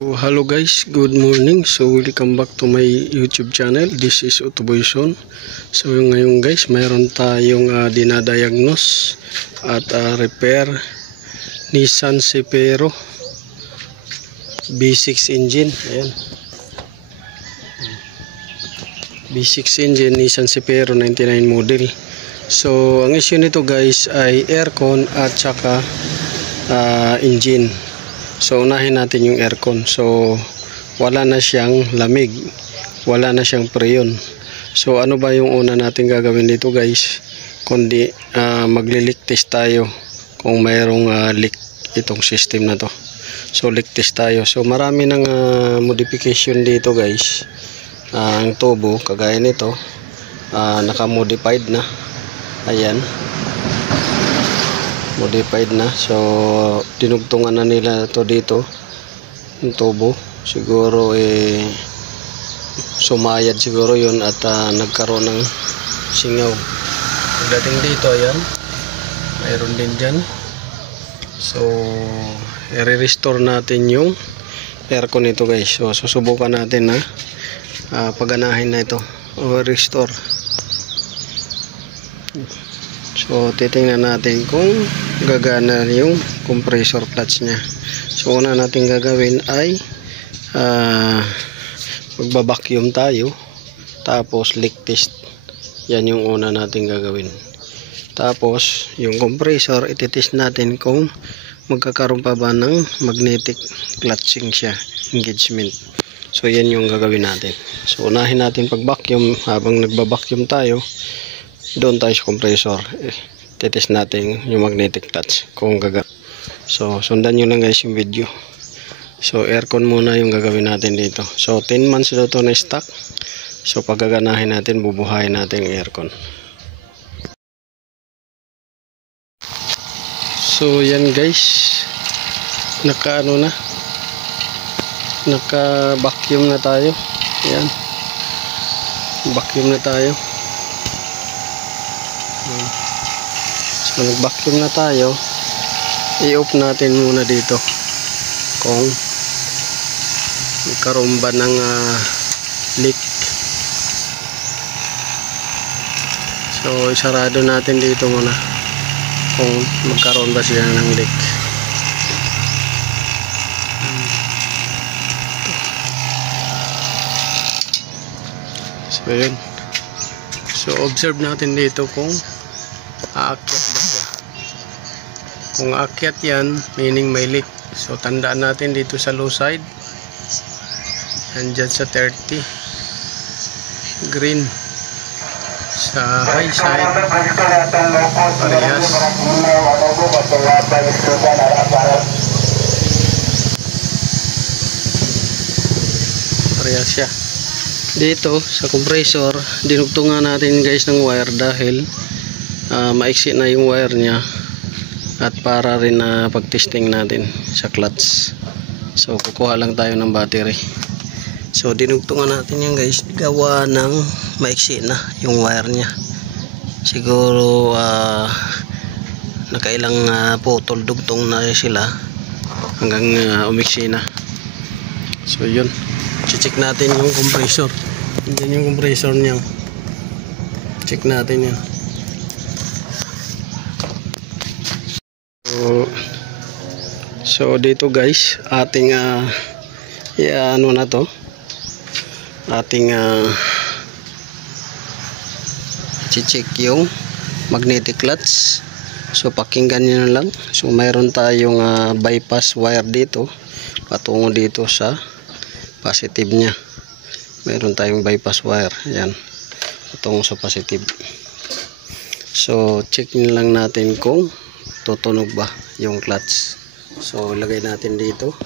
So, hello guys, good morning. So welcome back to my YouTube channel. This is Otoboyson. So ngayon guys, mayroon tayong dinadiagnose at repair Nissan Cefiro V6 engine. Ayan, V6 engine Nissan Cefiro 99 model. So ang issue nito guys ay aircon at saka engine. So unahin natin yung aircon. So wala na siyang lamig, wala na siyang preyon. So ano ba yung una natin gagawin dito guys, kundi magli-leak test tayo kung mayroong leak itong system na to. So leak test tayo. So marami ng modification dito guys. Ang tubo kagaya nito naka-modified na. Ayan, modified na. So dinugtungan na nila to dito yung tubo. Siguro sumayad siguro yun at nagkaroon ng singaw. Pagdating dito, ayan, mayroon din dyan. So i-restore natin yung aircon nito guys. So susubukan natin na paganahin na ito o restore. So titingnan natin kung gagana yung compressor clutch nya. So una natin gagawin ay magba-vacuum tayo, tapos leak test. Yan yung una natin gagawin. Tapos yung compressor ititest natin kung magkakaroon pa ba ng magnetic clutching siya, engagement. So yan yung gagawin natin. So unahin natin pag-vacuum. Habang nagba-vacuum tayo, doon tayo sa compressor, titest natin yung magnetic clutch kung gaga. So sundan nyo lang guys yung video. So aircon muna yung gagawin natin dito. So 10 months daw to na stock. So pag gaganahin natin, bubuhayin natin yung aircon. So yan guys, naka vacuum na tayo. Yan, vacuum na tayo. So nag-vacuum na tayo, i-off natin muna dito kung magkaroon ba ng leak. So isarado natin dito muna kung magkaroon ba siya ng leak. So yun. So observe natin dito kung aakyat ba siya. Kung aakyat yan, meaning may leak. So tandaan natin dito sa low side, andyan sa 30, green. Sa high side, parehas. Parehas siya. Dito sa compressor, dinugtungan natin guys ng wire dahil maiksi na yung wire nya, at para rin na pag-testing natin sa clutch. So kukuha lang tayo ng battery. So dinugtungan natin yan guys, gawa ng maiksi na yung wire nya. Siguro nakailang putol dugtong na sila hanggang umiksi na. So yun, check natin yung compressor. Yan yung compressor nya, check natin yan. So dito guys, ating ano na to, ating check yung magnetic clutch. So pakinggan nyo na lang. So mayroon tayong bypass wire dito patungo dito sa positive nya. Mayroon tayong bypass wire, yan, patungo sa positive. So check nyo lang natin kung tutunog ba yung clutch. So lagay natin dito.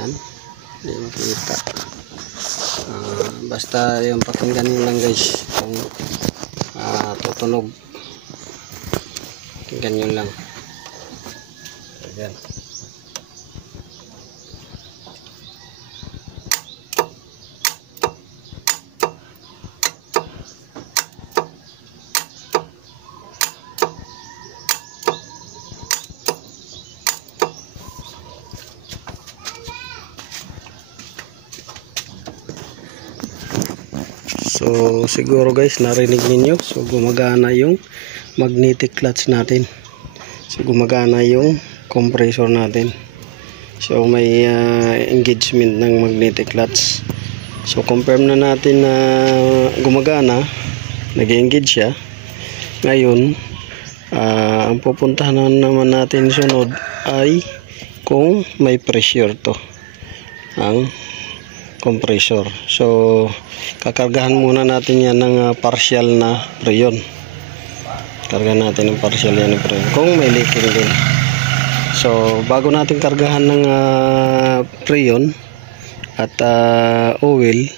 Yan, hindi makita. Basta yung pakinggan nyo lang guys kung tutunog. Pakinggan nyo lang. Ayan. So siguro guys narinig ninyo, so gumagana yung magnetic clutch natin, so gumagana yung compressor natin. So may engagement ng magnetic clutch. So confirm na natin na gumagana, nag-engage siya. Ngayon ang pupuntahan naman natin sunod ay kung may pressure to ang compressor. So kakargahan muna natin yan ng partial na preyon. Kargahan natin ng partial yan ng preyon kung may leaking din. So bago natin kargahan ng preyon at oil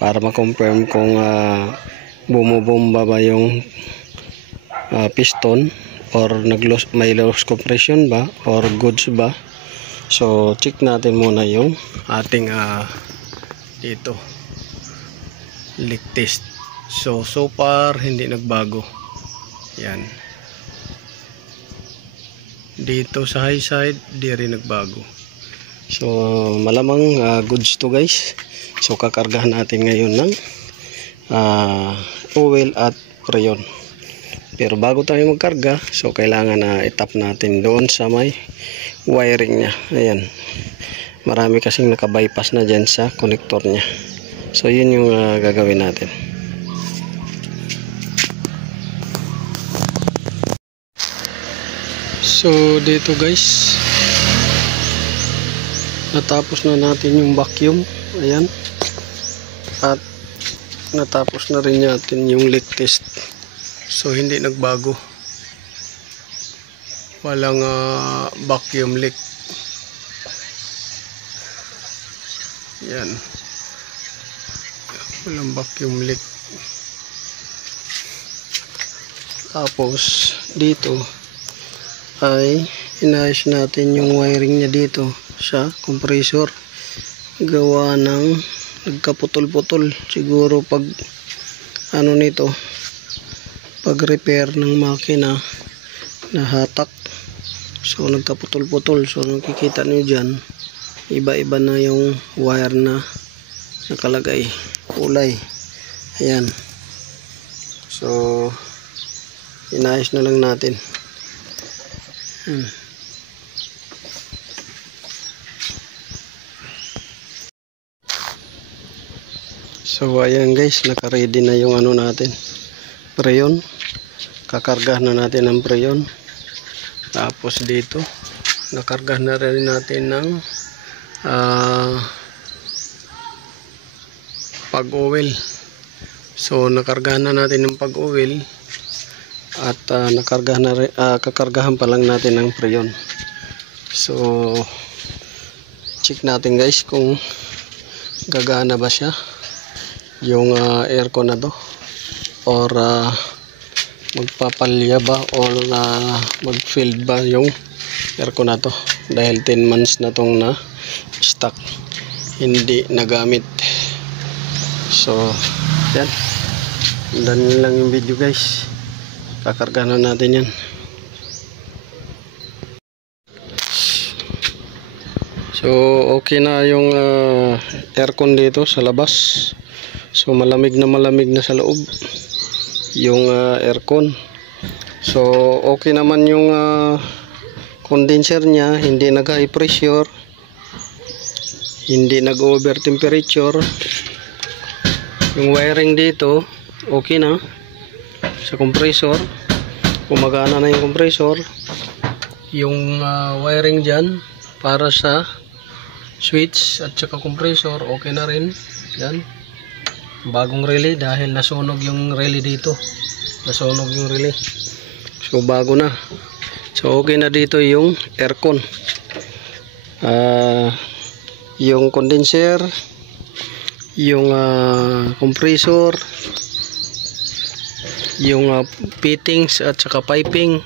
para ma-confirm kung bumubomba ba yung piston or may loss compression ba or goods ba. So check natin muna yung ating dito leak test. So far hindi nagbago. Yan. Dito sa high side di rin nagbago. So malamang goods to guys. So kakargahan natin ngayon ng oil at preyon. Pero bago tayo magkarga, so kailangan na itap natin doon sa may wiring nya. Ayan. Marami kasing naka-bypass na dyan sa connector nya. So yun yung gagawin natin. So dito guys, natapos na natin yung vacuum. Ayan. At natapos na rin natin yung leak test. So hindi nagbago, walang vacuum leak. Yan, walang vacuum leak. Tapos dito ay inayos natin yung wiring nya dito sa compressor, gawa ng nagkaputol-putol siguro pag ano nito, pag repair ng makina na hatak. So nagkaputol-putol. So nakikita nyo dyan, iba-iba na yung wire na nakalagay, kulay. Ayan. So inayos na lang natin. So ayan guys, naka-ready na yung ano natin, preyon. Kakargahan na natin ang preyon. Tapos dito nakargahan na rin natin ng pag-oil. So nakargahan na natin ng pag-oil at nakargahan na rin, kakargahan pa lang natin ng preyon. So check natin guys kung gagana ba siya yung aircon na to, or magpapalya ba, or mag-filled ba yung aircon na to, dahil 10 months na tong na stock, hindi nagamit. So yan, dahil lang yung video guys, kakarga na natin yan. So okay na yung aircon dito sa labas. So malamig na sa loob yung aircon. So okay naman yung condenser nya, hindi nag-high pressure, hindi nag-over temperature. Yung wiring dito okay na sa compressor, gumagana na yung compressor. Yung wiring dyan para sa switch at saka compressor okay na rin. Yan, bagong relay dahil nasunog yung relay dito, nasunog yung relay. So bago na. So okay na dito yung aircon, yung condenser, yung compressor, yung fittings at saka piping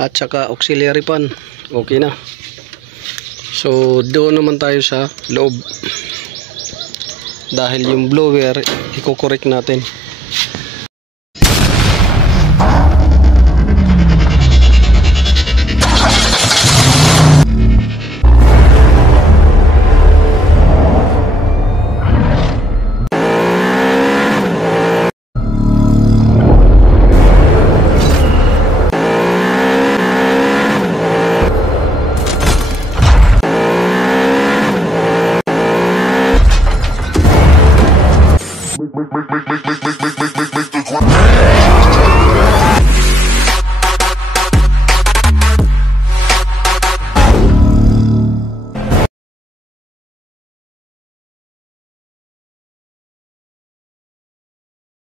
at saka auxiliary fan, okay na. So doon naman tayo sa loob, dahil yung blower i-correct natin.